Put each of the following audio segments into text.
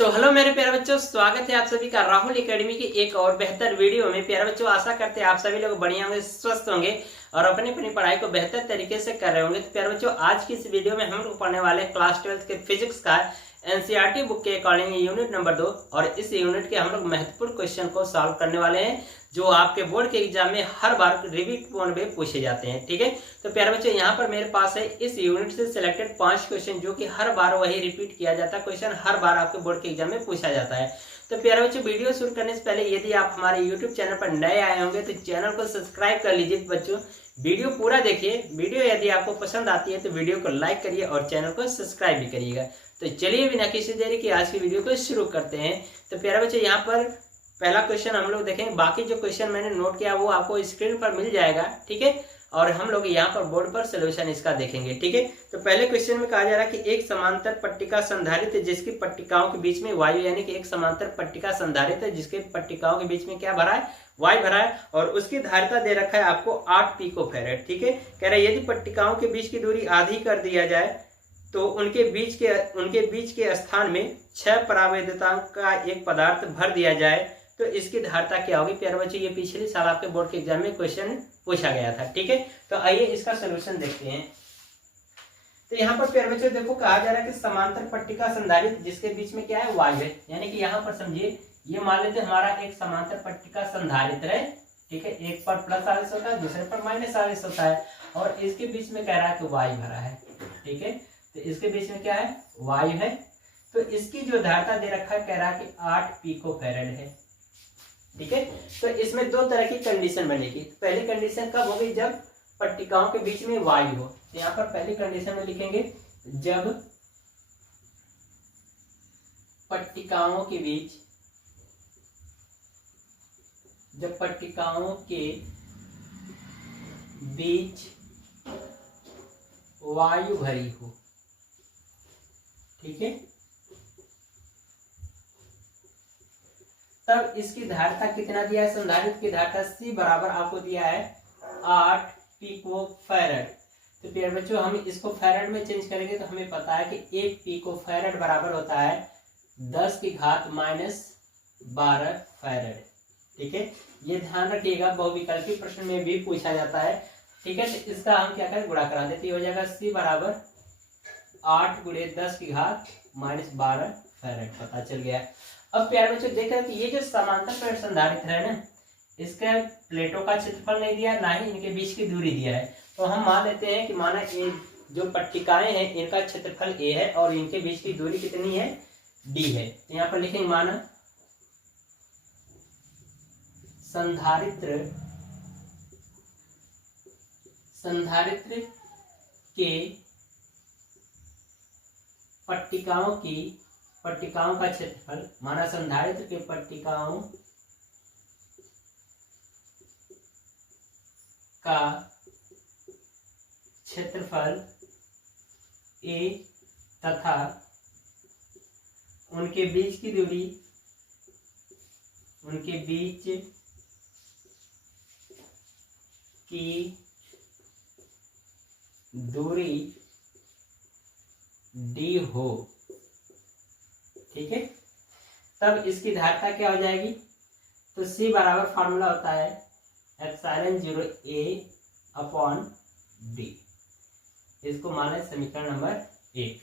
तो हेलो मेरे प्यारे बच्चों, स्वागत है आप सभी का राहुल एकेडमी की एक और बेहतर वीडियो में। प्यारे बच्चों, आशा करते हैं आप सभी लोग बढ़िया होंगे, स्वस्थ होंगे और अपनी अपनी पढ़ाई को बेहतर तरीके से कर रहे होंगे। तो प्यारे बच्चों, आज की इस वीडियो में हम लोग पढ़ने वाले क्लास 12 के फिजिक्स का एनसीईआरटी बुक के अकॉर्डिंग यूनिट नंबर 2 और इस यूनिट के हम लोग महत्वपूर्ण क्वेश्चन को सॉल्व करने वाले हैं जो आपके बोर्ड के एग्जाम में हर बार रिपीट मोड में पूछे जाते हैं। ठीक है, तो प्यारे बच्चों, यहाँ पर मेरे पास है इस यूनिट से सिलेक्टेड 5 क्वेश्चन जो कि हर बार वही रिपीट किया जाता है, क्वेश्चन हर बार आपके बोर्ड के एग्जाम में पूछा जाता है। तो प्यारे बच्चों, वीडियो शुरू करने से पहले यदि आप हमारे यूट्यूब चैनल पर नए आए होंगे तो चैनल को सब्सक्राइब कर लीजिए। बच्चों, वीडियो पूरा देखिए, वीडियो यदि आपको पसंद आती है तो वीडियो को लाइक करिए और चैनल को सब्सक्राइब भी करिएगा। तो चलिए बिना किसी देरी की आज की वीडियो को शुरू करते हैं। तो प्यारे बच्चों, यहाँ पर पहला क्वेश्चन हम लोग देखेंगे, बाकी जो क्वेश्चन मैंने नोट किया वो आपको स्क्रीन पर मिल जाएगा। ठीक है, और हम लोग यहाँ पर बोर्ड पर सोल्यूशन इसका देखेंगे। ठीक है, तो पहले क्वेश्चन में कहा जा रहा है कि एक समांतर पट्टिका संधारित्र है जिसकी पट्टिकाओं के बीच में वायु, यानी कि एक समांतर पट्टिका संधारित्र है जिसके पट्टिकाओं के बीच में क्या भरा है, वायु भरा है और उसकी धारिता दे रखा है आपको 8 पिकोफैरेड। ठीक है, कह रहा है यदि पट्टिकाओं के बीच की दूरी आधी कर दिया जाए तो उनके बीच के स्थान में 6 परावैद्युतांक का एक पदार्थ भर दिया जाए तो इसकी धारिता क्या होगी। प्यारे बच्चों, ये पिछले साल आपके बोर्ड के एग्जाम में क्वेश्चन पूछा गया था। ठीक है, तो आइए इसका सोल्यूशन देखते हैं। तो यहाँ पर प्यारे बच्चों देखो, कहा जा रहा है कि समांतर पट्टिका संधारित्र जिसके बीच में क्या है, वायु है। यानी कि यहाँ पर समझिए, ये मान लेते हमारा एक समांतर पट्टिका संधारित्र है। ठीक है, एक पर प्लस आवेश होता है, दूसरे पर माइनस आवेश होता है और इसके बीच में कह रहा है कि वायु भरा है। ठीक है, तो इसके बीच में क्या है, वायु है। तो इसकी जो धारिता दे रखा है, कह रहा है कि 8 पिकोफैरेड है। ठीक है, तो इसमें दो तरह की कंडीशन बनेगी। पहली कंडीशन कब होगी, जब पट्टिकाओं के बीच में वायु हो। तो यहाँ पर पहली कंडीशन में लिखेंगे जब पट्टिकाओं के बीच वायु भरी हो। ठीक है, तब इसकी धारिता कितना दिया है, संधारित्र की धारिता C बराबर आपको दिया है 8 पिकोफैरेड। तो प्यारे बच्चों, हम इसको फैरेड में चेंज करेंगे तो हमें पता है कि 1 पिकोफैरेड बराबर होता है 10 की घात -12 फैरेड। ठीक है, ये ध्यान रखिएगा, बहुविकल्पी प्रश्न में भी पूछा जाता है। ठीक है, तो इसका हम क्या करें, गुणा करा देते, हो जाएगा C बराबर 8 × 10 की घात -12 फैरेड। पता चल गया। अब प्यारे बच्चों देख रहे हैं कि ये जो समांतर प्लेट संधारित्र है ना, इसके प्लेटों का क्षेत्रफल नहीं दिया, ना ही इनके बीच की दूरी दिया है। तो हम मान लेते हैं कि माना ये जो पट्टिकाएं हैं इनका क्षेत्रफल A है और इनके बीच की दूरी कितनी है, D है। तो यहाँ पर लिखेंगे माना संधारित्र के पट्टिकाओं का क्षेत्रफल, माना संधारित्र के पट्टिकाओं का क्षेत्रफल A तथा उनके बीच की दूरी D हो। ठीक है, तब इसकी धारिता क्या हो जाएगी, तो C बराबर फार्मूला होता है ε0 A/D। इसको माने समीकरण नंबर 1।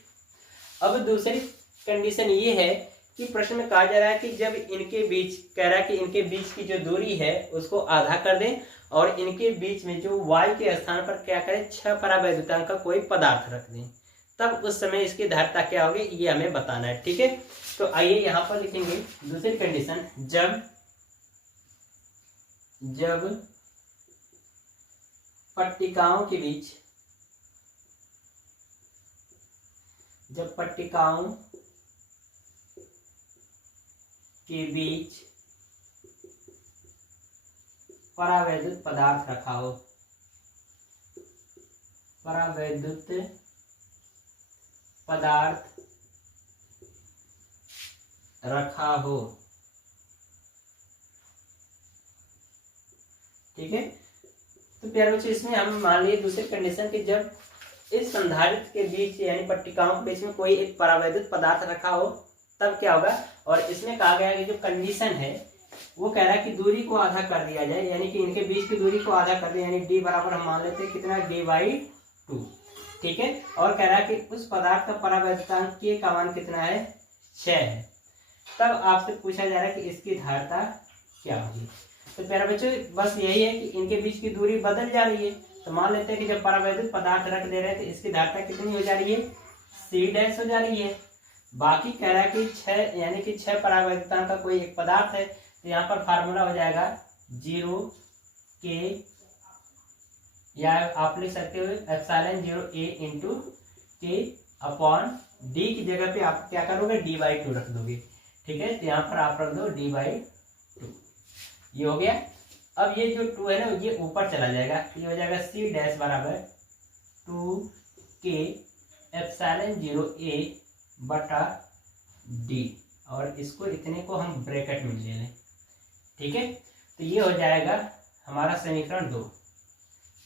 अब दूसरी कंडीशन ये है कि प्रश्न में कहा जा रहा है कि जब इनके बीच, कह रहा है कि इनके बीच की जो दूरी है उसको आधा कर दें और इनके बीच में जो वायु के स्थान पर क्या करें, 6 परावैद्युतांक का कोई पदार्थ रख दें, तब उस समय इसकी धारिता क्या होगी ये हमें बताना है। ठीक है, तो आइए यहाँ पर लिखेंगे दूसरी कंडीशन, जब पट्टिकाओं के बीच परावैद्युत पदार्थ रखा हो, ठीक है। तो प्यारे बच्चों, इसमें हम मान लिए दूसरी कंडीशन कि जब इस संधारित्र के बीच यानी पट्टिकाओं के बीच में कोई एक परावैद्युत पदार्थ रखा हो तब क्या होगा। और इसमें कहा गया है कि जो कंडीशन है वो कह रहा है कि दूरी को आधा कर दिया जाए, यानी कि इनके बीच की दूरी को आधा कर दिया, यानी डी बराबर हम मान लेते हैं कितना, d/2। ठीक है, और कह रहा है कि उस पदार्थ का परावैद्युतांक के का मान कितना है, 6 है। तब आपसे पूछा जा रहा है कि इसकी धारिता क्या होगी। तो प्यारे बच्चों बस यही है कि इनके बीच की दूरी बदल जा रही है, तो मान लेते हैं कि जब परावैद्युत पदार्थ रख दे रहे हैं तो इसकी धारिता कितनी हो जा रही है, C' हो जा रही है। बाकी कह रहा है कि 6 यानी कि 6 परावैद्युतांक का कोई एक पदार्थ है, तो यहाँ पर फार्मूला हो जाएगा 0K, या आप लिख सकते हो ε0A इंटू K/D की जगह पे आप क्या करोगे, d/2 रख दोगे। ठीक है, तो यहाँ पर आप रख दो d/2, ये हो गया। अब ये जो 2 है ना ये ऊपर चला जाएगा, ये हो जाएगा C' बराबर 2K ε0A बटा D, और इसको इतने को हम ब्रैकेट में ले लें। ठीक है, तो ये हो जाएगा हमारा समीकरण 2।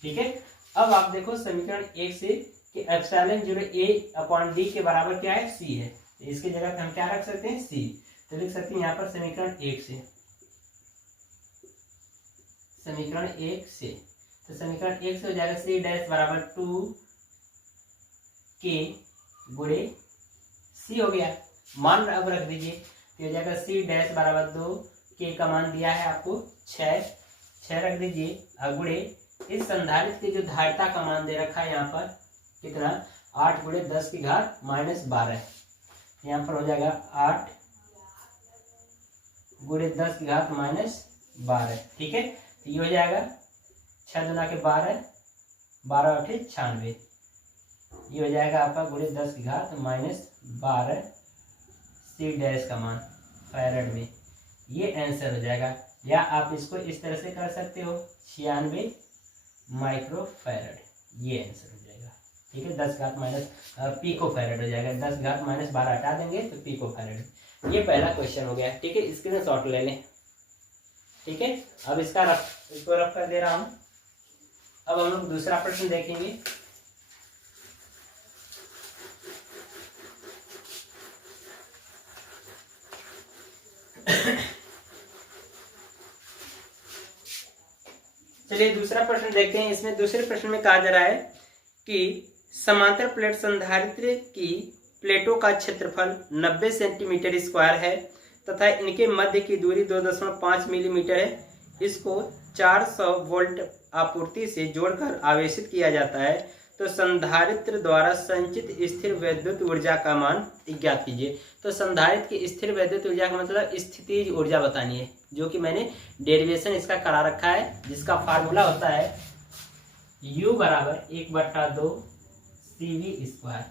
ठीक है, अब आप देखो समीकरण 1 से कि ε0A/D के बराबर क्या है, C है, तो इसकी जगह पे हम क्या रख सकते हैं, C। तो लिख सकते हैं यहाँ पर समीकरण 1 से, समीकरण 1 से, तो समीकरण 1 से हो जाएगा C' बराबर 2K गुणे C हो गया, मान अब रख दीजिए, तो हो जाएगा C' बराबर 2K का मान दिया है आपको 6 रख दीजिए, गुणे इस संधारित्र की जो धारिता का मान दे रखा है यहाँ पर कितना, 8 गुणे 10 की घात -12, यहाँ पर हो जाएगा 8 गुणे 10 की घात -12। ठीक है, तो ये हो जाएगा 6 दूना के 12, 12 8 96, ये हो जाएगा आपका गुणे 10 की घात -12 C' का मान फैराड में, ये आंसर हो जाएगा। या आप इसको इस तरह से कर सकते हो 96 माइक्रोफैराड, ये आंसर हो जाएगा। ठीक है, 10 घात माइनस पिको फैराड हो जाएगा, 10 घात -12 हटा देंगे तो पिको फैराड। ये पहला क्वेश्चन हो गया। ठीक है, स्क्रीनशॉट ले लें। ठीक है, अब इसको रफ कर दे रहा हूं। अब हम लोग दूसरा प्रश्न देखेंगे। चलिए दूसरा प्रश्न देखते हैं। इसमें दूसरे प्रश्न में कहा जा रहा है कि समांतर प्लेट संधारित्र की प्लेटों का क्षेत्रफल 90 सेंटीमीटर स्क्वायर है तथा इनके मध्य की दूरी 2.5 मिलीमीटर है। इसको 400 वोल्ट आपूर्ति से जोड़कर आवेशित किया जाता है, तो संधारित्र द्वारा संचित स्थिर वैद्युत ऊर्जा का मान ज्ञात कीजिए। तो संधारित्र की स्थिर वैद्युत ऊर्जा का मतलब स्थितिज ऊर्जा बतानी है, जो कि मैंने डेरिवेशन इसका करा रखा है, जिसका फार्मूला होता है U बराबर 1/2 CV²।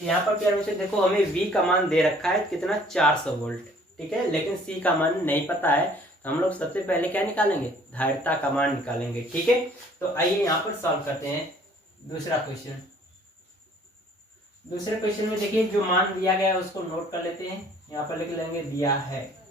यहाँ पर प्यारे बच्चों देखो हमें V का मान दे रखा है कितना, 400 वोल्ट। ठीक है, लेकिन C का मान नहीं पता है, तो हम लोग सबसे पहले क्या निकालेंगे, धारिता का मान निकालेंगे। ठीक है, तो आइए यहाँ पर सॉल्व करते हैं दूसरा क्वेश्चन। दूसरे क्वेश्चन में देखिए जो मान दिया गया है उसको नोट कर लेते हैं, यहाँ पर लिख लेंगे दिया है।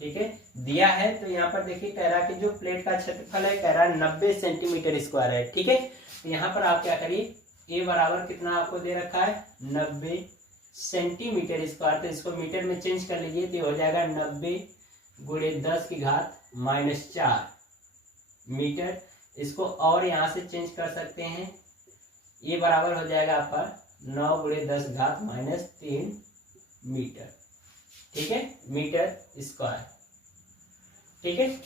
ठीक है, दिया है, तो यहाँ पर देखिए कह रहा है कि जो प्लेट का क्षेत्रफल है कह रहा है 90 सेंटीमीटर स्क्वायर है। ठीक है, तो यहाँ पर आप क्या करिए, A बराबर कितना आपको दे रखा है, 90 सेंटीमीटर स्क्वायर, तो इसको मीटर में चेंज कर लीजिए, तो हो जाएगा 90 गुणे 10 की घात -4 मीटर। इसको और यहाँ से चेंज कर सकते हैं, ये बराबर हो जाएगा आपका 9 गुणे 10 घात -3 मीटर। ठीक है, मीटर स्क्वायर। ठीक है,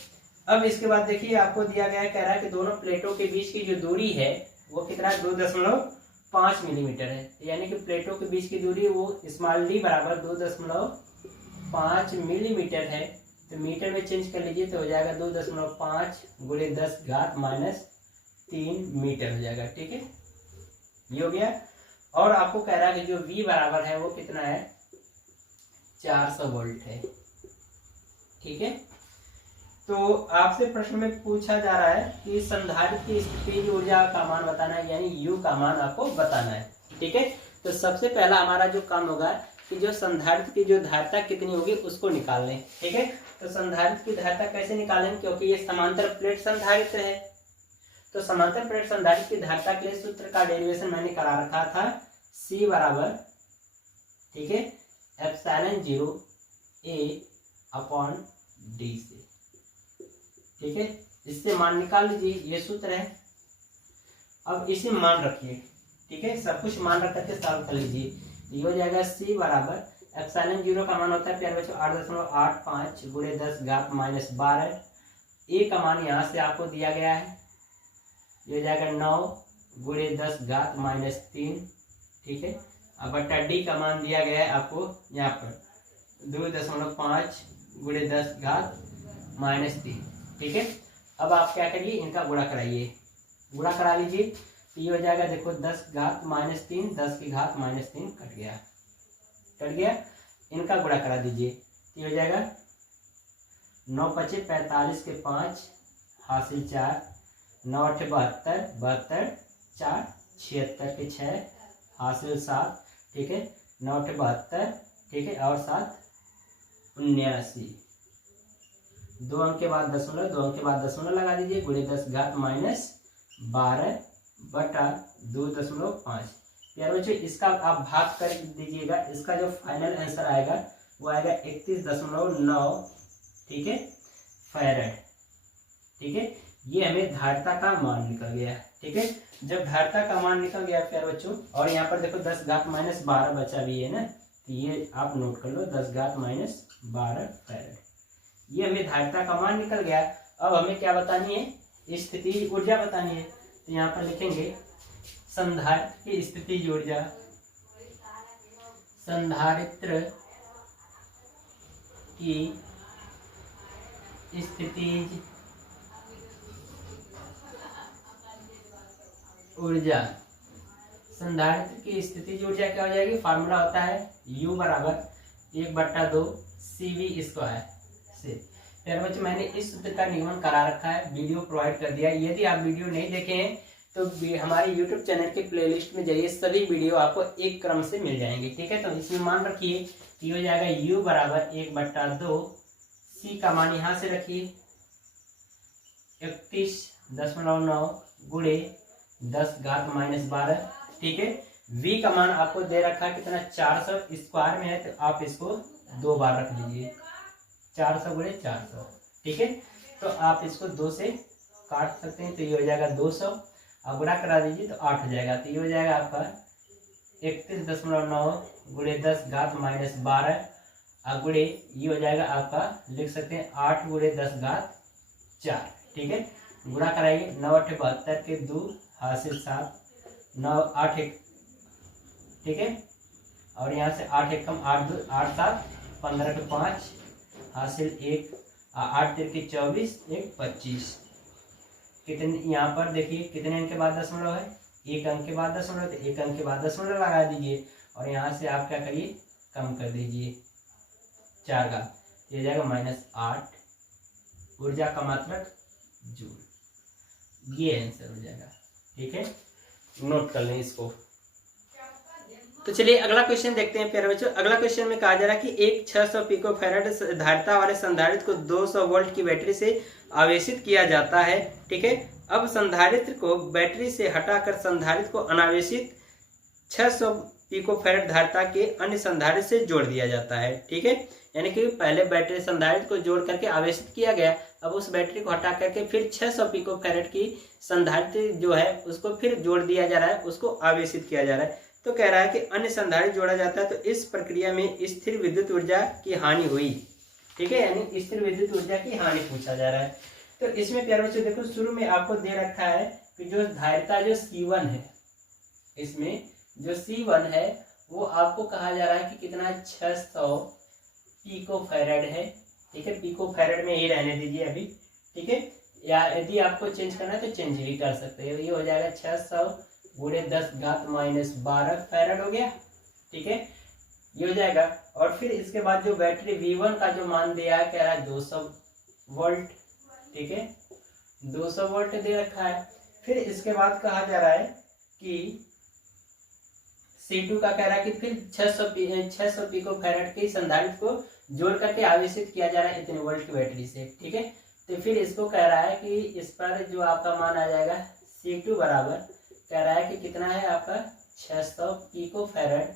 अब इसके बाद देखिए आपको दिया गया है, कह रहा है कि दोनों प्लेटों के बीच की जो दूरी है वो कितना, 2.5 मिलीमीटर है, यानी कि प्लेटों के बीच की दूरी वो स्मॉल d बराबर 2.5 मिलीमीटर है। तो मीटर में चेंज कर लीजिए, तो हो जाएगा 2.5 गुणे 10 घात -3 मीटर हो जाएगा। ठीक है, ये हो गया। और आपको कह रहा है कि जो V बराबर है वो कितना है, 400 वोल्ट है। ठीक है, तो आपसे प्रश्न में पूछा जा रहा है कि संधारित्र की स्थितिज ऊर्जा का मान बताना है, यानी U का मान आपको बताना है। ठीक है, तो सबसे पहला हमारा जो काम होगा कि जो संधारित्र की जो धारिता कितनी होगी उसको निकाल लें। ठीक है, तो संधारित्र की धारिता कैसे निकालें, क्योंकि ये समांतर प्लेट संधारित्र है, तो समांतर प्लेट संधारित्र की धारिता के लिए सूत्र का डेरिवेशन मैंने करा रखा था, C बराबर ठीक है, ε0 A/d से। ठीक है, इससे मान निकाल लीजिए, ये सूत्र है। अब इसे मान रखिए, ठीक है, सब कुछ मान रख करके सॉल्व कर लीजिए। ये हो जाएगा C बराबर ε0 का मान होता है प्यारे बच्चों 8.85 गुणे 10⁻12। ए का मान यहाँ से आपको दिया गया है, ये हो जाएगा 9 गुणे 10⁻−3। ठीक है, अब बट्टा डी का मान दिया गया है आपको यहाँ पर 2.5 गुणे 10⁻−3। ठीक है, अब आप क्या करिए, इनका गुणा कराइए, गुणा करा लीजिए। तो ये हो जाएगा, देखो 10⁻3 10⁻³ कट गया, कट गया। इनका गुणा करा दीजिए, ये हो जाएगा 9 × 5 = 45 के 5 हासिल 4, 9 × 8 = 72, 72 4 76 के 6 हासिल 7। ठीक है, 9 × 8 = 72, ठीक है, और 7 79। 2 अंक के बाद दशमलव, 2 अंक के बाद दशमलव लगा दीजिए, गुणे 10⁻12 बटा 2.5। यार बच्चों इसका आप भाग कर दीजिएगा, इसका जो फाइनल आंसर आएगा वो आएगा 31.9, ठीक है, फैरेड। ठीक है, ये हमें धारिता का मान निकल गया। ठीक है, जब धारिता का मान निकल गया प्यारे बच्चों, और यहाँ पर देखो 10⁻12 बचा भी है ना, तो ये आप नोट कर लो 10⁻12 फैरेड। ये हमें धारिता का मान निकल गया। अब हमें क्या बतानी है, स्थितिज ऊर्जा बतानी है। तो यहाँ पर लिखेंगे संधारित्र की स्थितिज ऊर्जा, संधारित्र की स्थितिज ऊर्जा। संधारित्र की स्थितिज ऊर्जा क्या हो जाएगी, फार्मूला होता है U बराबर 1/2 CV² से। प्यारे बच्चों मैंने इस सूत्र का निगमन करा रखा है, वीडियो प्रोवाइड कर दिया है। यदि आप वीडियो नहीं देखे हैं तो हमारे YouTube चैनल के प्लेलिस्ट में जाइए, सभी वीडियो आपको एक क्रम से मिल जाएंगे। ठीक है, तो इसमें मान रखिए कि हो जाएगा U बराबर 1/2, C का मान यहाँ से रखिए 31.9 गुणे 10⁻12। ठीक है, V का मान आपको दे रखा है कितना, 400 स्क्वायर में है, तो आप इसको 2 बार रख लीजिए, 400 गुणे 400। ठीक है, तो आप इसको 2 से काट सकते हैं, तो ये हो जाएगा 200। आप गुणा करा दीजिए तो 8 हो जाएगा, तो ये हो जाएगा आपका 31.9 गुणे 10⁻12 गुणे ये हो जाएगा आपका, लिख सकते हैं 8 गुणे 10⁻4। ठीक है, गुणा कराइए, 9 × 8 = 72 के 2 हासिल 7, 9 8 1। ठीक है, और यहाँ से 8 1 कम 8 2 8 7 15 के 5 हासिल 1, 8 3 के 24 1 25। कितने यहाँ पर देखिए कितने अंक के बाद दशमलव है, 1 अंक के बाद दशमलव, तो 1 अंक के बाद दशमलव लगा दीजिए, और यहाँ से आप क्या करिए, कम कर दीजिए 4 का, ये जाएगा -8। ऊर्जा का मात्रक जूल, ये आंसर हो जाएगा। ठीक है, नोट कर लें इसको। तो चलिए अगला क्वेश्चन देखते हैं प्यारे बच्चों। अगला क्वेश्चन में कहा जा रहा है कि एक 600 पिकोफैराड धारिता वाले संधारित्र को 200 वोल्ट की बैटरी से आवेशित किया जाता है। ठीक है, अब संधारित्र को बैटरी से हटाकर संधारित्र को अनावेशित 600 पिकोफैराड धारिता के अन्य संधारित्र से जोड़ दिया जाता है। ठीक है, यानी कि पहले बैटरी संधारित्र को जोड़ करके आवेशित किया गया, अब उस बैटरी को हटा करके फिर 600 पिकोफैराड की संधारित्र जो है उसको फिर जोड़ दिया जा रहा है, उसको आवेशित किया जा रहा है। तो कह रहा है कि अन्य संधारित्र जोड़ा जाता है, तो इस प्रक्रिया में स्थिर विद्युत ऊर्जा की हानि हुई। ठीक है, यानी स्थिर विद्युत ऊर्जा की हानि पूछा जा रहा है। तो इसमें प्यारे बच्चों देखो शुरू में आपको दे रखा है कि जो धारिता जो C1 है, इसमें जो C1 है वो आपको कहा जा रहा है कि कितना 600 पिकोफैराड है। ठीक है, पिकोफैराड में ही रहने दीजिए अभी। ठीक है, या यदि आपको चेंज करना है तो चेंज भी कर सकते हैं। ये हो जाएगा 600 गुणे 10⁻12 फैराड हो गया। ठीक है, ये हो जाएगा, और फिर इसके बाद जो बैटरी V1 का जो मान दिया है कह रहा है 200 वोल्ट। ठीक है, 200 वोल्ट दे रखा है। फिर इसके बाद कहा जा रहा है कि C2 का कह रहा है कि फिर 600 पिकोफैराड के संधारित्र को जोड़ करके आवेशित किया जा रहा है इतने वोल्ट की बैटरी से। ठीक है, तो फिर इसको कह रहा है कि इस पर जो आपका मान आ जाएगा C2 बराबर कह रहा है कि कितना है आपका 600 पिकोफैराड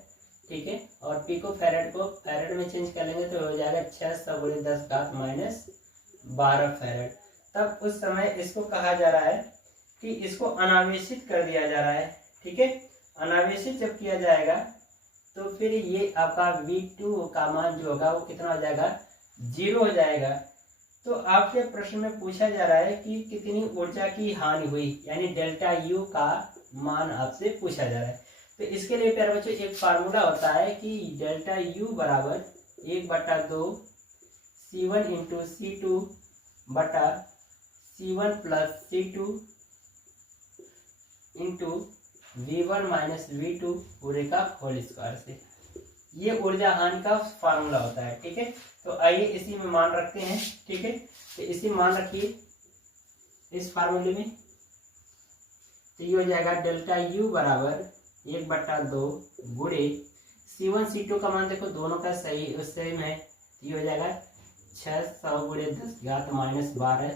ठीक है। और पिको फैरेड को फैरेड में चेंज कर लेंगे तो हो जाएगा 600 गुणे 10 घात माइनस 12 फैरेड। तब उस समय इसको कहा जा रहा है कि इसको अनावेशित कर दिया जा रहा है, ठीक है। अनावेशित जब किया जाएगा तो फिर ये आपका V2 का मान जो होगा वो कितना हो जाएगा, 0 हो जाएगा। तो आपके प्रश्न में पूछा जा रहा है कि कितनी ऊर्जा की हानि हुई, यानी डेल्टा U का मान आपसे पूछा जा रहा है। तो इसके लिए प्यारे बच्चों एक फार्मूला होता है कि डेल्टा U बराबर 1/2 C1 इंटू C2 बटा C1 plus C2 into V1 minus V2 पूरे का होल स्क्वायर से। ये ऊर्जा हानि का फार्मूला होता है, ठीक है। तो आइए इसी में मान रखते हैं, ठीक है। तो इसी मान रखिए इस फार्मूले में। तो ये हो जाएगा डेल्टा U बराबर 1/2 गुणे C1 C2 का मान देखो दोनों का सही सेम है। तो ये हो जाएगा 600 गुणे 10 घात माइनस 12,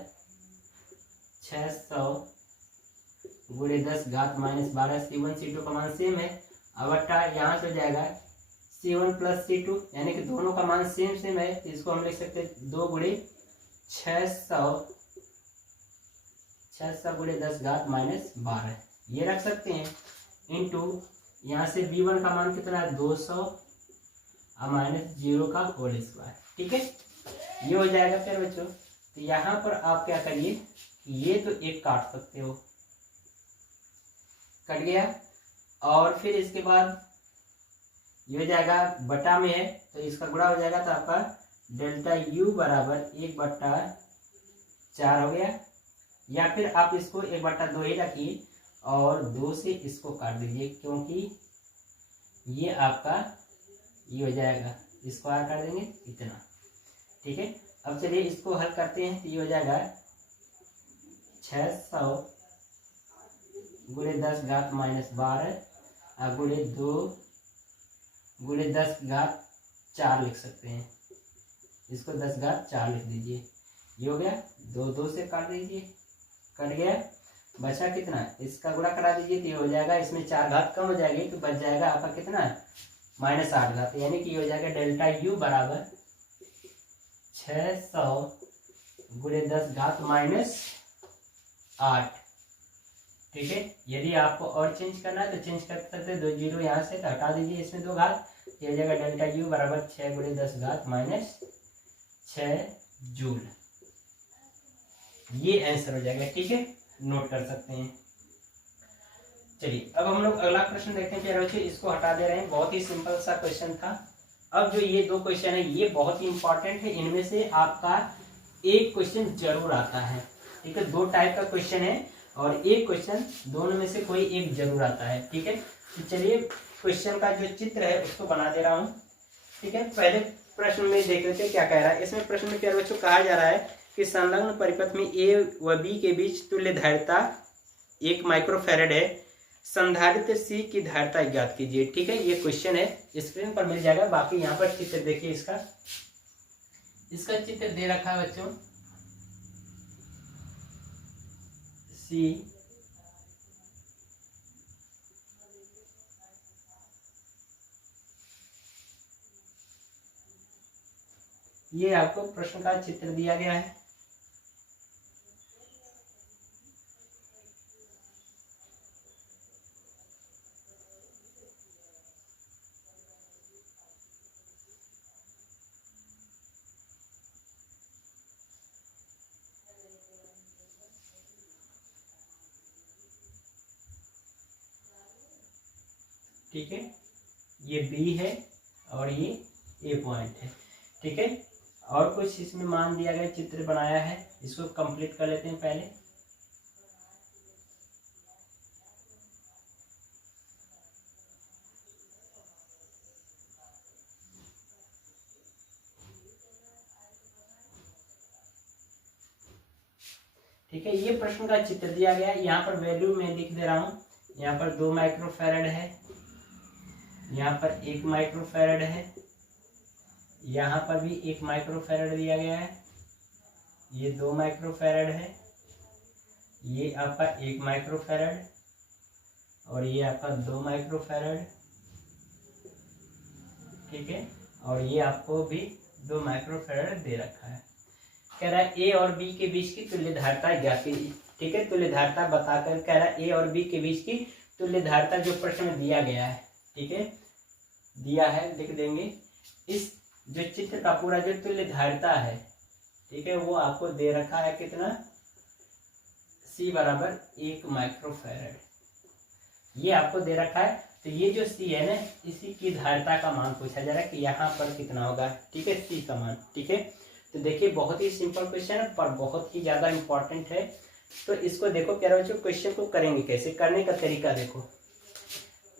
600 गुणे 10 घात माइनस 12। C1 C2 का मान सेम है। अब यहाँ से हो जाएगा C1 प्लस C2, यानी कि दोनों का मान सेम सेम है। तो इसको हम लिख सकते हैं 2 गुणे 600 गुणे 10 घात माइनस 12 ये रख सकते हैं। इंटू यहाँ से V1 का मान कितना है 200 और माइनस 0 का होल स्क्वायर, ठीक है। ये हो जाएगा फिर बच्चों। तो यहाँ पर आप क्या करिए, ये तो एक काट सकते हो, कट गया। और फिर इसके बाद ये हो जाएगा बटा में है तो इसका गुणा हो जाएगा। तो आपका डेल्टा U बराबर 1/4 हो गया। या फिर आप इसको 1/2 ही रखिए और 2 से इसको काट दीजिए, क्योंकि ये आपका ये हो जाएगा, स्क्वायर कर देंगे इतना, ठीक है। अब चलिए इसको हल करते हैं। तो ये हो जाएगा 600 गुणे 10 घात माइनस 12 और गुणे 2 गुणे 10 घात 4 लिख सकते हैं। इसको 10 घात 4 लिख दीजिए। ये हो गया, 2 से काट दीजिए, कट गया। बचा कितना, इसका गुणा करा दीजिए। तो ये हो जाएगा, इसमें 4 घात कम हो जाएगी तो बच जाएगा आपका कितना माइनस 8 घात, यानी कि ये हो जाएगा डेल्टा U बराबर 600 गुणे 10 घात माइनस 8, ठीक है। यदि आपको और चेंज करना है तो चेंज कर सकते हैं। 2 0 यहाँ से हटा दीजिए, इसमें 2 घात। ये हो जाएगा डेल्टा U बराबर 6 गुणे 10 घात माइनस 6 जूल। ये आंसर हो जाएगा, ठीक है, नोट कर सकते हैं। चलिए अब हम लोग अगला प्रश्न देखते हैं। प्यारे बच्चों इसको हटा दे रहे हैं, बहुत ही सिंपल सा क्वेश्चन था। अब जो ये 2 क्वेश्चन है ये बहुत ही इंपॉर्टेंट है, इनमें से आपका एक क्वेश्चन जरूर आता है, ठीक है। 2 टाइप का क्वेश्चन है और एक क्वेश्चन दोनों में से कोई एक जरूर आता है, ठीक है। तो चलिए क्वेश्चन का जो चित्र है उसको बना दे रहा हूँ, ठीक है। पहले प्रश्न में देख लेते हैं क्या कह रहा है। इसमें प्रश्न में प्यारे बच्चों कहा जा रहा है कि संलग्न परिपथ में A व B के बीच तुल्य धारिता 1 माइक्रोफैरड है, संधारित्र C की धारिता ज्ञात कीजिए, ठीक है। ये क्वेश्चन है, स्क्रीन पर मिल जाएगा। बाकी यहाँ पर चित्र देखिए, इसका चित्र दे रखा है बच्चों। C ये आपको प्रश्न का चित्र दिया गया है। ठीक है, ये B है और ये A पॉइंट है, ठीक है। और कुछ इसमें मान दिया गया, चित्र बनाया है, इसको कंप्लीट कर लेते हैं पहले। ठीक है, ये प्रश्न का चित्र दिया गया है। यहाँ पर वैल्यू मैं लिख दे रहा हूँ। यहाँ पर 2 माइक्रोफैरड है, यहाँ पर 1 माइक्रोफैरड है, यहाँ पर भी 1 माइक्रोफैरड दिया गया है, ये 2 माइक्रोफैरड है, ये आपका 1 माइक्रोफैरड और ये आपका 2 माइक्रोफैरड ठीक है, और ये आपको भी 2 माइक्रोफैराड दे रखा है। कह रहा है ए और बी के बीच की तुल्य धारिता ज्ञात कीजिए। ठीक है, तुल्य धारिता बताकर कह रहा है ए और बी के बीच की तुल्य धारिता जो प्रश्न में दिया गया है, ठीक है, दिया है, लिख देंगे। इस जो चित्र का पूरा जो तुल्य धारिता है, ठीक है, वो आपको दे रखा है कितना, C बराबर 1 माइक्रोफैराड, ये आपको दे रखा है। तो ये जो C है ना, इसी की धारिता का मान पूछा जा रहा है कि यहाँ पर कितना होगा, ठीक है, C का मान। ठीक है, तो देखिए बहुत ही सिंपल क्वेश्चन है पर बहुत ही ज्यादा इंपॉर्टेंट है। तो इसको देखो प्यारे बच्चों, क्वेश्चन को करेंगे कैसे, करने का तरीका देखो।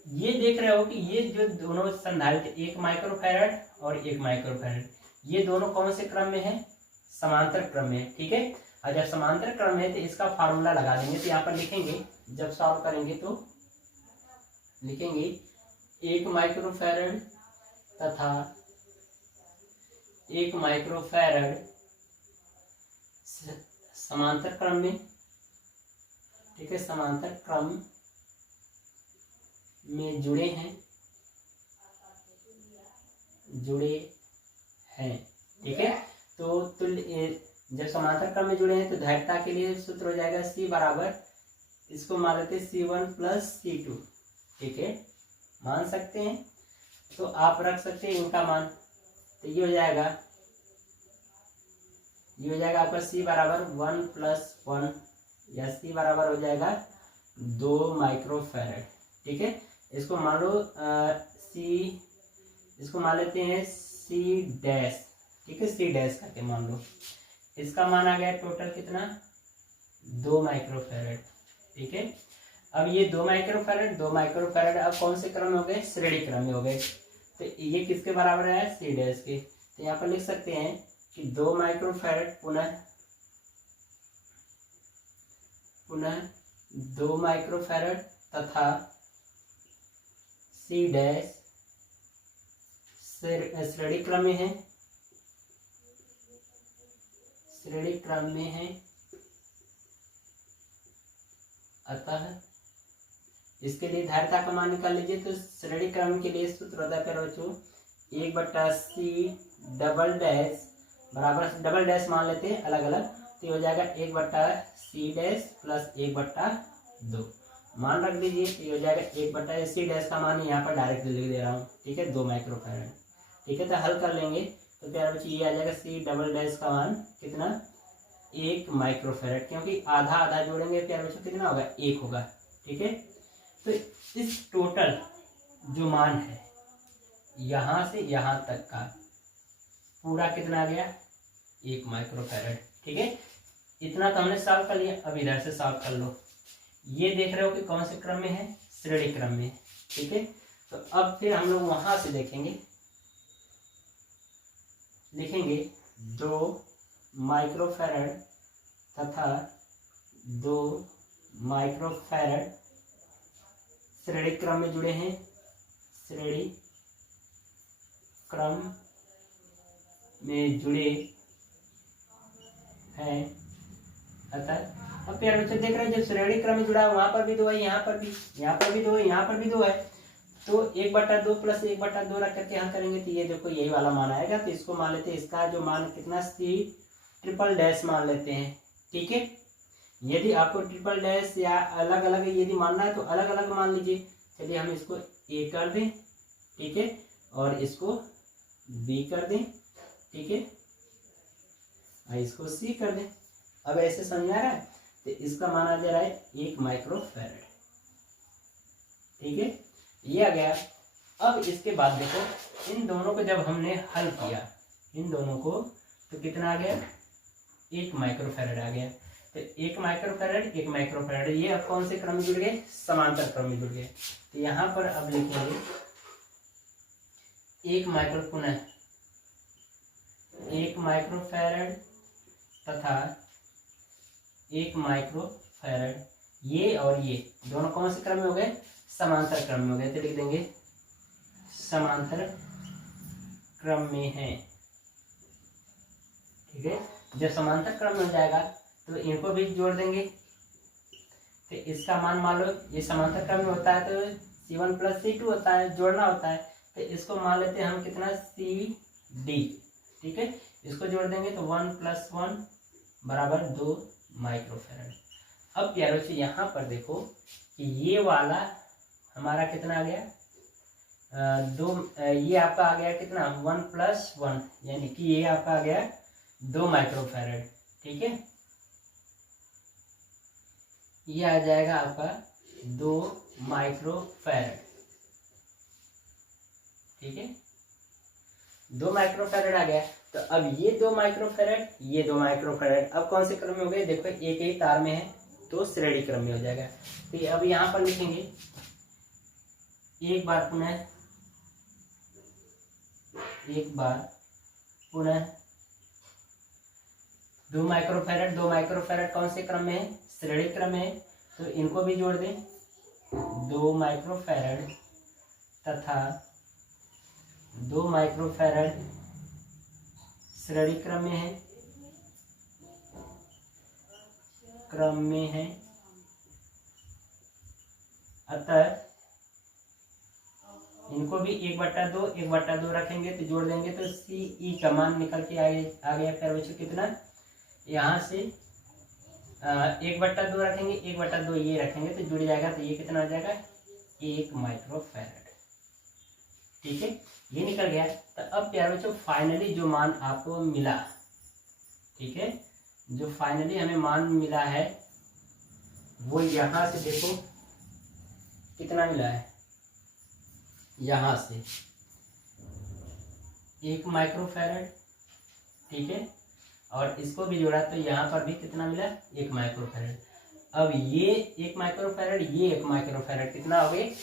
ये देख रहे हो कि ये जो दोनों संधारित्र 1 माइक्रोफैराड और 1 माइक्रोफैराड, ये दोनों कौन से क्रम में है, समांतर क्रम में है। ठीक है, और जब समांतर क्रम में है तो इसका फार्मूला लगा देंगे। तो यहाँ पर लिखेंगे, जब सॉल्व करेंगे तो लिखेंगे 1 माइक्रोफैराड तथा 1 माइक्रोफैराड समांतर क्रम में, ठीक है, समांतर क्रम में जुड़े हैं, ठीक है। तो तुल्य जब समांतर क्रम में जुड़े हैं तो धारिता के लिए सूत्र हो जाएगा C बराबर, इसको मान लेते हैं C1 प्लस C2, ठीक है, मान सकते हैं। तो आप रख सकते हैं इनका मान, तो ये हो जाएगा आपका C बराबर 1 प्लस 1 या C बराबर हो जाएगा 2 माइक्रोफैराड। ठीक है, इसको मान लो इसको मान लेते हैं C डैश, ठीक है, C डैश करके मान लो। इसका मान आ गया टोटल कितना, 2 माइक्रोफैराड। ठीक है, अब ये 2 माइक्रोफैराड अब कौन से क्रम में हो गए, श्रेणी क्रम में हो गए। तो ये किसके बराबर है, C डैश के। तो यहाँ पर लिख सकते हैं कि 2 माइक्रोफैराड पुनः 2 माइक्रोफैराड तथा C डैश श्रेणी क्रम में है, अतः इसके लिए धारिता का मान निकाल लीजिए। तो श्रेणी क्रम के लिए सूत्र होता है फिर बच्चों 1/C डबल डैश बराबर, डबल डैश मान लेते हैं अलग अलग, तो ये हो जाएगा 1/C डैश प्लस 1/2 मान रख दीजिए। तो ये हो जाएगा 1/C डैश का मान यहाँ पर डायरेक्ट लिख दे रहा हूँ, ठीक है, 2 माइक्रोफैराड। ठीक है, तो हल कर लेंगे तो प्यारे बच्चे ये आ जाएगा C डबल डैश का मान कितना, 1 माइक्रोफैराड, क्योंकि आधा आधा जोड़ेंगे प्यारे बच्चों कितना होगा, 1 होगा। ठीक है, तो इस टोटल जो मान है यहाँ से यहाँ तक का पूरा कितना आ गया, 1 माइक्रोफैराड। ठीक है, इतना तो हमने सॉल्व कर लिया। अब इधर से सॉल्व कर लो। ये देख रहे हो कि कौन से क्रम में है, श्रेणी क्रम में। ठीक है, तो अब फिर हम लोग वहां से देखेंगे, लिखेंगे 2 माइक्रोफैराड तथा 2 माइक्रोफैराड श्रेणी क्रम में जुड़े हैं, श्रेणी क्रम में जुड़े हैं, अतः अब प्यारे बच्चे देख रहे हैं जब श्रेणी क्रम में जुड़ा है वहां पर भी 2 है, यहाँ पर भी 2 है, यहाँ पर भी 2 है। तो 1/2 प्लस 1/2 रख करके हम करेंगे तो ये देखो यही वाला मान आएगा। तो इसको मान लेते हैं, इसका जो मान कितना, C ट्रिपल डैश मान लेते हैं। ठीक है, यदि आपको ट्रिपल डैश या अलग अलग यदि मानना है तो अलग अलग मान लीजिए। चलिए हम इसको A कर दें, ठीक है, और इसको B कर दें, ठीक है, और इसको C कर दें। अब ऐसे समझ आ रहा है, तो इसका मान आ जा रहा है 1 माइक्रोफैराड। ठीक है, ये आ गया। अब इसके बाद देखो इन दोनों को जब हमने हल किया, इन दोनों को, तो कितना आ गया, 1 माइक्रोफैराड आ गया। तो 1 माइक्रोफैराड ये अब कौन से क्रम में जुड़ गए, समांतर क्रम में जुड़ गए। तो यहाँ पर अब लिखेंगे 1 माइक्रोफैराड तथा 1 माइक्रोफैराड, ये और ये दोनों कौन से क्रम में हो गए, समांतर क्रम में हो गए। तो लिख देंगे समांतर क्रम में है। ठीक है, जब समांतर क्रम में हो जाएगा तो इनको भी जोड़ देंगे। तो इसका मान लो ये समांतर क्रम में होता है तो C1 प्लस C2 होता है, जोड़ना होता है। तो इसको मान लेते हैं हम कितना CD, ठीक है। इसको जोड़ देंगे तो 1 + 1 बराबर 2 माइक्रोफैरड। अब प्यारे बच्चों यहाँ पर देखो कि ये वाला हमारा कितना आ गया, ये आपका आ गया कितना 1 + 1, यानी कि ये आपका आ गया 2 माइक्रोफैरड, ठीक है। ये आ जाएगा आपका 2 माइक्रोफैरड, ठीक है। 2 माइक्रोफैरड आ गया। तो अब ये 2 माइक्रोफैरड, ये 2 माइक्रोफैरड अब कौन से क्रम में हो गए, देखो एक ही तार में है तो श्रेणी क्रम में हो जाएगा। तो अब यहाँ पर लिखेंगे एक बार पुनः 2 माइक्रोफैरड कौन से क्रम में है, श्रेणी क्रम में है। तो इनको भी जोड़ दें, 2 माइक्रोफैरड तथा 2 माइक्रोफैरड श्रेणी क्रम में है, अतः इनको भी 1/2 रखेंगे तो जोड़ देंगे तो CE का मान निकल के आ गया प्यारे बच्चों कितना, यहाँ से 1/2 रखेंगे, 1/2 ये रखेंगे तो जुड़ जाएगा, तो ये कितना आ जाएगा 1 माइक्रोफैरड, ठीक है। ये निकल गया। तो अब प्यारे बच्चों फाइनली जो मान आपको मिला, ठीक है, जो फाइनली हमें मान मिला है वो यहाँ से देखो कितना मिला है, यहाँ से 1 माइक्रोफैरड, ठीक है। और इसको भी जोड़ा तो यहाँ पर भी कितना मिला 1 माइक्रोफैरड। अब ये 1 माइक्रोफैरड, ये 1 माइक्रोफैरड कितना हो गए,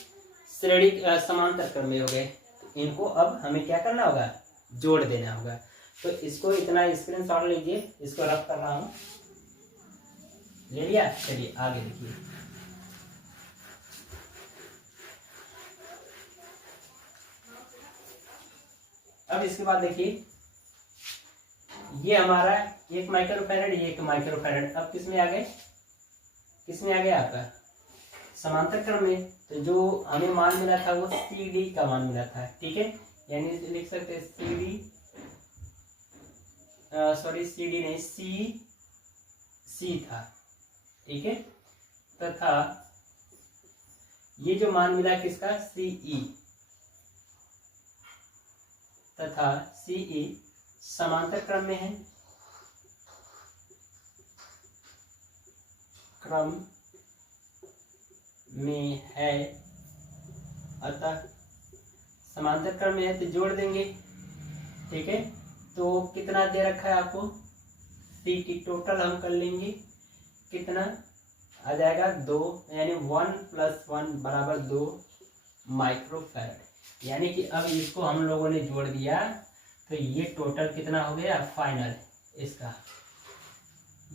श्रेणी समांतर क्रम में हो गए। इनको अब हमें क्या करना होगा, जोड़ देना होगा। तो इसको इतना स्क्रीनशॉट लीजिए, इसको रफ कर रहा हूँ, ले लिया। चलिए आगे देखिए। अब इसके बाद देखिए ये हमारा 1 माइक्रोफैरड, ये 1 माइक्रोफैरड अब किस में आ गए, आपका समांतर क्रम में। तो जो हमें मान मिला था वो CD का मान मिला था, ठीक है। यानी लिख सकते हैं CD नहीं, C था, ठीक है। तथा ये जो मान मिला किसका, CE, तथा CE समांतर क्रम में है, अतः समांतर क्रम में है तो जोड़ देंगे, ठीक है। तो कितना दे रखा है आपको, CT टोटल हम कर लेंगे, कितना आ जाएगा 2, यानी 1 + 1 बराबर 2 माइक्रोफैरड। यानी कि अब इसको हम लोगों ने जोड़ दिया तो ये टोटल कितना हो गया फाइनल इसका,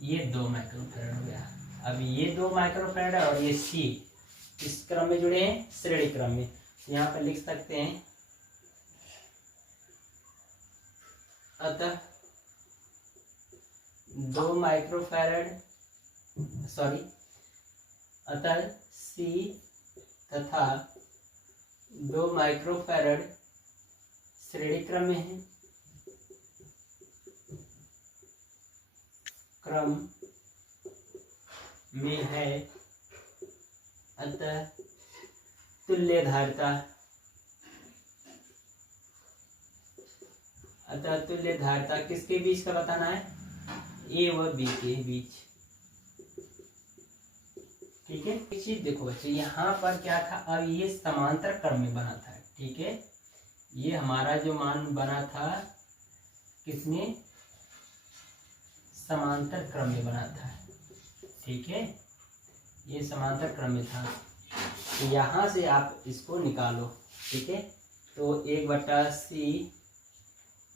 ये 2 माइक्रोफैरड हो गया। अब ये 2 माइक्रोफैरड और ये C इस क्रम में जुड़े हैं, श्रेणी क्रम में। यहाँ पर लिख सकते हैं अतः 2 माइक्रोफैरड, अतः C तथा 2 माइक्रोफैरड श्रेणी क्रम में है, अतः तुल्य धारिता किसके बीच का बताना है, A व B के बीच, ठीक है। एक चीज देखो बच्चे, यहाँ पर क्या था, अब ये समांतर क्रम में बना था, ठीक है। ये हमारा जो मान बना था किसमें, समांतर क्रम में बना था, ठीक है। ये समांतर क्रम में था। तो यहाँ से आप इसको निकालो, ठीक है। तो 1/C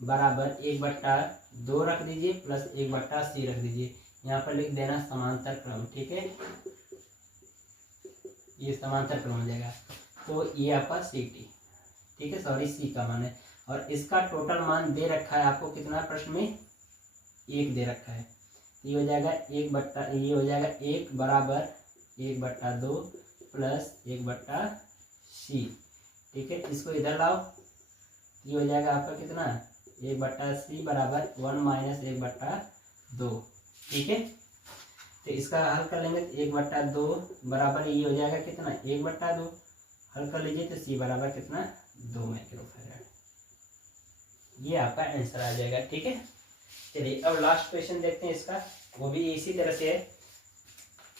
बराबर 1/2 रख दीजिए प्लस 1/C रख दीजिए। यहाँ पर लिख देना समांतर क्रम, ठीक है। ये समांतर क्रम हो जाएगा। तो ये आपका CT, ठीक है, C का मान है। और इसका टोटल मान दे रखा है आपको कितना, प्रश्न में 1 दे रखा है। ये हो जाएगा 1 बराबर 1/2 प्लस 1/C, ठीक है। इसको इधर लाओ ये हो जाएगा आपका कितना 1/c बराबर 1 माइनस 1/2। ठीक है, तो इसका हल कर लेंगे तो 1/2 बराबर ये हो जाएगा कितना 1/2। हल कर लीजिए तो c बराबर कितना 2 माइक्रोफैराड। ये आपका आंसर आ जाएगा। ठीक है, चलिए अब लास्ट क्वेश्चन देखते हैं इसका, वो भी इसी तरह से है।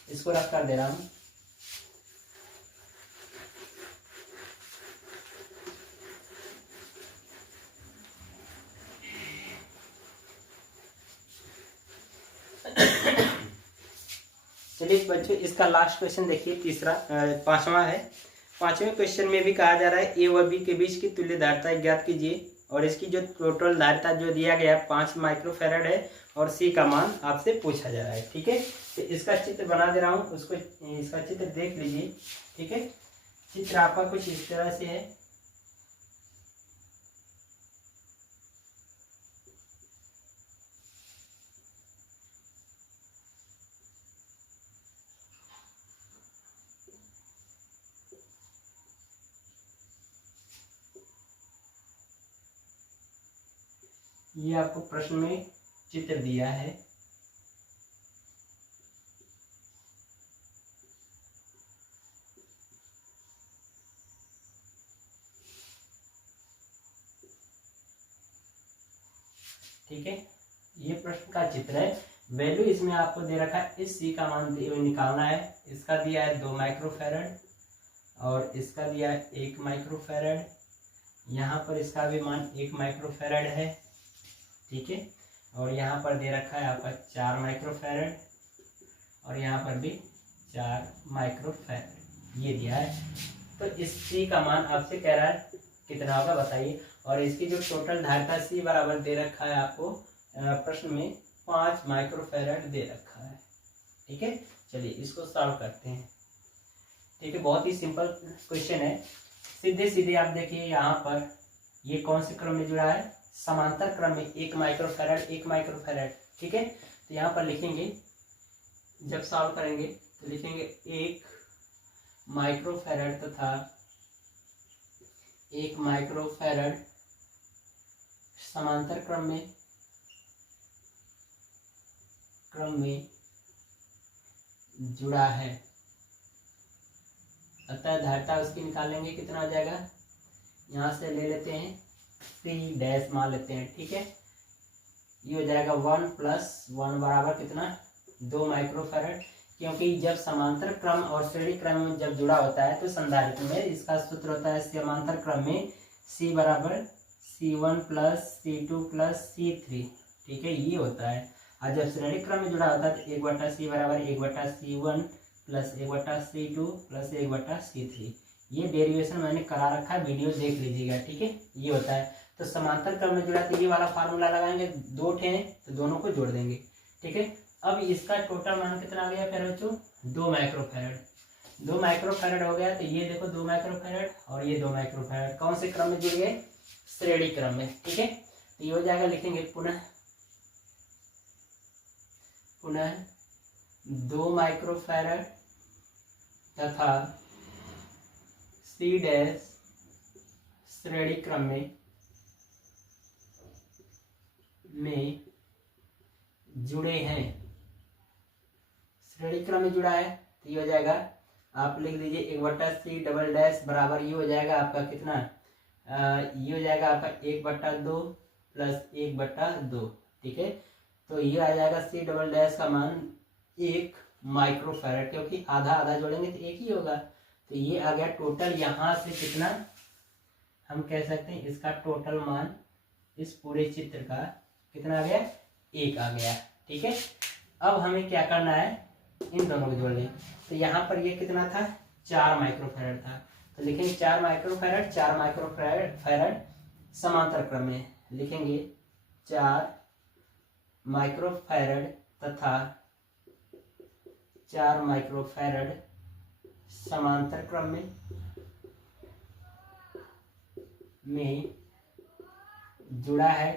इसको रख कर दे रहा हूँ। चलिए बच्चों, इसका लास्ट क्वेश्चन देखिए, तीसरा पांचवा है। पांचवें क्वेश्चन में भी कहा जा रहा है ए व बी के बीच की तुल्य धारिता ज्ञात कीजिए, और इसकी जो टोटल धारिता जो दिया गया है 5 माइक्रोफैराड है, और सी का मान आपसे पूछा जा रहा है। ठीक है, तो इसका चित्र बना दे रहा हूँ, उसको इसका चित्र देख लीजिए। ठीक है, चित्र आपका कुछ इस तरह से है। ये आपको प्रश्न में चित्र दिया है। ठीक है, ये प्रश्न का चित्र है। वैल्यू इसमें आपको दे रखा है, इस सी का मान निकालना है। इसका दिया है 2 माइक्रोफैराड, और इसका दिया है 1 माइक्रोफैराड। यहाँ पर इसका भी मान 1 माइक्रोफैराड है। ठीक है, और यहाँ पर दे रखा है आपका 4 माइक्रोफैराड, और यहाँ पर भी 4 माइक्रोफैराड ये दिया है। तो इस सी का मान आपसे कह रहा है कितना होगा बताइए। और इसकी जो टोटल धारिता सी बराबर दे रखा है आपको प्रश्न में 5 माइक्रोफैराड दे रखा है। ठीक है, चलिए इसको सॉल्व करते हैं। ठीक है, बहुत ही सिंपल क्वेश्चन है। सीधे सीधे आप देखिए, यहाँ पर ये कौन से क्रम में जुड़ा है, समांतर क्रम में 1 माइक्रोफैराड 1 माइक्रोफैराड। ठीक है, तो यहाँ पर लिखेंगे, जब सॉल्व करेंगे तो लिखेंगे 1 माइक्रोफैराड तथा 1 माइक्रोफैराड समांतर क्रम में जुड़ा है। अतः धारिता उसकी निकालेंगे, कितना हो जाएगा, यहाँ से ले लेते हैं C डैश मान लेते हैं। ठीक है, ये हो जाएगा 1 + 1 बराबर कितना 2 माइक्रोफैराड। क्योंकि जब समांतर क्रम और श्रेणी क्रम में जब जुड़ा होता है तो संधारित्र में इसका सूत्र होता है समांतर क्रम में C बराबर C1 + C2 + C3। ठीक है, ये होता है। और जब श्रेणी क्रम में जुड़ा होता है तो 1/c बराबर 1/c1 + 1/c2 + 1/c3। ये डेरिवेशन मैंने करा रखा है, वीडियो देख लीजिएगा। ठीक है, ये होता है। तो समांतर क्रम में जुड़ा तो ये वाला फार्मूला लगाएंगे, 2 ठे हैं तो दोनों को जोड़ देंगे। ठीक है, अब इसका टोटल मान कितना आ गया फिर बच्चों 2 माइक्रोफैराड। 2 माइक्रोफैराड हो गया, तो ये देखो 2 माइक्रोफैराड और ये 2 माइक्रोफैराड कौन से क्रम में जुड़ गए, श्रेणी क्रम में। ठीक है, तो ये हो जाएगा, लिखेंगे पुनः 2 माइक्रोफैराड तथा C डैश श्रेणी क्रम में जुड़े हैं। श्रेणी क्रम में जुड़ा है तो ये हो जाएगा, आप लिख दीजिए 1/c डबल डैश बराबर ये हो जाएगा आपका कितना, ये हो जाएगा आपका 1/2 + 1/2। ठीक है, तो ये आ जाएगा C डबल डैश का मान 1 माइक्रोफैराड, क्योंकि आधा आधा जोड़ेंगे तो 1 ही होगा। तो ये आ गया टोटल, यहाँ से कितना हम कह सकते हैं, इसका टोटल मान इस पूरे चित्र का कितना आ गया, 1 आ गया। ठीक है, अब हमें क्या करना है, इन दोनों को जोड़ लें। तो यहाँ पर ये कितना था, 4 माइक्रोफैराड था, तो लिखेंगे 4 माइक्रोफैराड 4 माइक्रोफैराड समांतर क्रम में लिखेंगे 4 माइक्रोफैराड तथा 4 माइक्रोफैराड समांतर क्रम में जुड़ा है।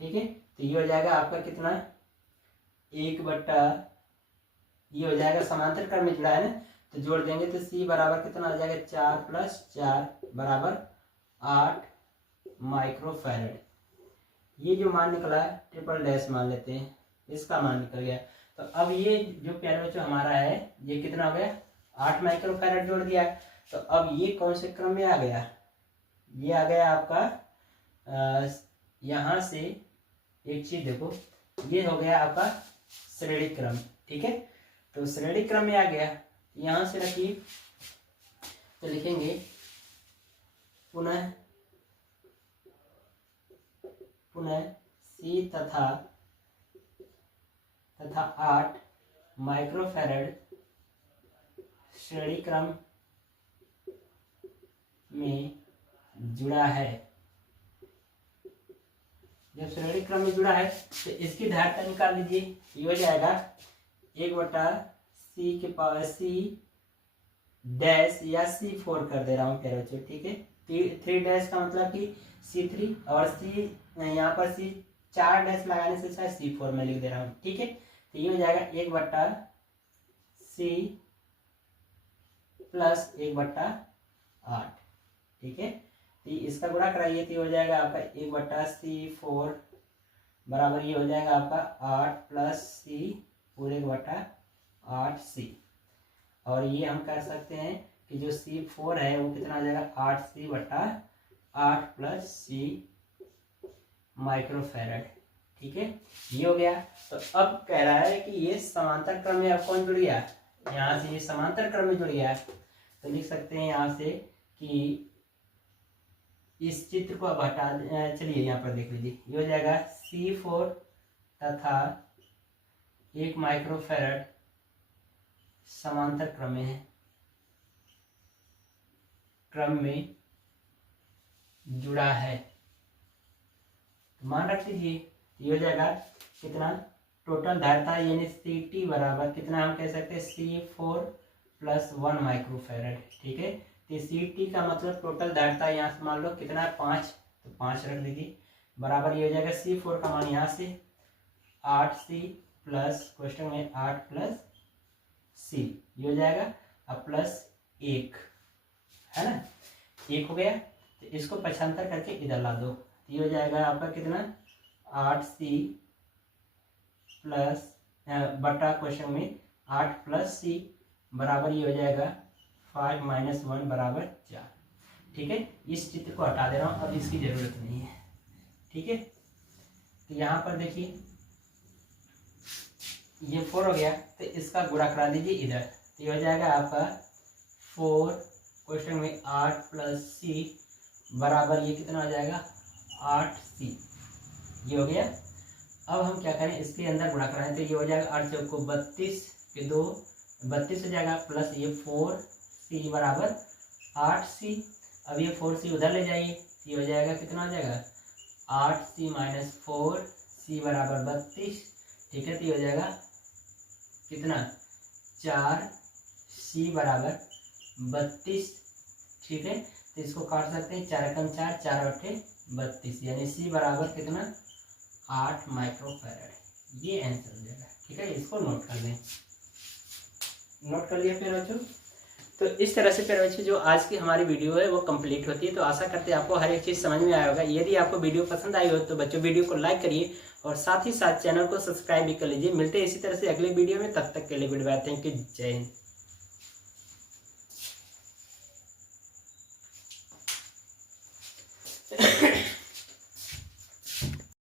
ठीक है, तो ये हो जाएगा आपका कितना, 1 बट्टा, ये हो जाएगा समांतर क्रम में जुड़ा है ना, तो जोड़ देंगे तो C बराबर कितना आ जाएगा 4 + 4 बराबर 8 माइक्रोफैरड। ये जो मान निकला है ट्रिपल डैश मान लेते हैं, इसका मान निकल गया। तो अब ये जो प्यारे बच्चों हमारा है ये कितना हो गया 8 माइक्रोफैरड जोड़ दिया। तो अब ये कौन से क्रम में आ गया, ये आ गया आपका यहाँ से एक चीज देखो, ये हो गया आपका श्रेणी क्रम, ठीक है। तो श्रेणी क्रम में आ गया, यहाँ से रखिए तो लिखेंगे पुनः C तथा 8 माइक्रोफैरड श्रेणी क्रम में जुड़ा है। जब श्रेणी क्रम में जुड़ा है तो इसकी धारिता निकाल लीजिए, ये हो जाएगा 1/C के पावर C डैश या C4 कर दे रहा हूँ प्यारे बच्चों, ठीक है। 3 डैश का मतलब कि C3 और C यहाँ पर C 4 डैश लगाने से शायद C4 में लिख दे रहा हूँ, ठीक है। तो ये हो जाएगा 1/C + 1/8, ठीक है। तो इसका गुणा कराइए तो हो जाएगा आपका 1/C4 बराबर ये हो जाएगा आपका 8 + C पूरे 1/8C। और ये हम कर सकते हैं कि जो C4 है वो कितना आ जाएगा 8C/8 + C माइक्रोफैरड, ठीक है। ये हो गया। तो अब कह रहा है कि ये समांतर क्रम में अब कौन जुड़ गया, यहाँ से ये समांतर क्रम में जुड़ गया। तो लिख सकते हैं यहाँ से कि इस चित्र को अब हटा, चलिए यहाँ पर देख लीजिए, ये हो जाएगा C4 तथा 1 माइक्रोफैरड समांतर क्रम में जुड़ा है। तो मान रख लीजिए ये हो जाएगा कितना टोटल धारिता यानी CT बराबर कितना हम कह सकते हैं C4 + 1 माइक्रोफैरड, ठीक है। तो CT का मतलब टोटल धारिता यहाँ से मान लो कितना है 5, तो 5 रख लीजिए बराबर ये हो जाएगा C4 का मान यहाँ से 8C प्लस क्वेश्चन में 8 + C ये हो जाएगा अब +1 है ना, 1 हो गया। तो इसको पक्षांतर करके इधर ला दो, ये हो जाएगा आपका कितना 8C प्लस बटा क्वेश्चन में 8 + C बराबर ये हो जाएगा 5 - 1 बराबर 4, ठीक है। इस चित्र को हटा दे रहा हूँ, अब इसकी जरूरत नहीं है, ठीक है। तो यहाँ पर देखिए ये 4 हो गया, तो इसका गुणा करा दीजिए इधर, तो ये हो जाएगा आपका 4 क्वेश्चन में 8 + C बराबर ये कितना हो जाएगा 8C, ये हो गया। अब हम क्या करें इसके अंदर गुणा कराएं, तो ये हो जाएगा 8 चौको 32 के 2 32 हो जाएगा प्लस ये 4C बराबर 8C। अब ये 4C उधर ले जाइए, ये हो जाएगा कितना हो जाएगा 8C - 4C बराबर 32, ठीक है। तो ये हो जाएगा कितना 4C बराबर 32, ठीक है। तो इसको काट सकते हैं 4 × 4 4 × 8 32 यानी C बराबर कितना 8 माइक्रोफैरड, ये आंसर हो जाएगा, ठीक है। इसको नोट कर लें, नोट कर लिया प्यारे बच्चों। तो इस तरह से प्यारे बच्चों जो आज की हमारी वीडियो है वो कंप्लीट होती है। तो आशा करते हैं आपको हर एक चीज़ समझ में आया होगा। यदि आपको वीडियो पसंद आई हो तो बच्चों वीडियो को लाइक करिए और साथ ही साथ चैनल को सब्सक्राइब भी कर लीजिए। मिलते हैं इसी तरह से अगले वीडियो में, तब तक के लिए गुड बाय, थैंक यू, जय हिंद।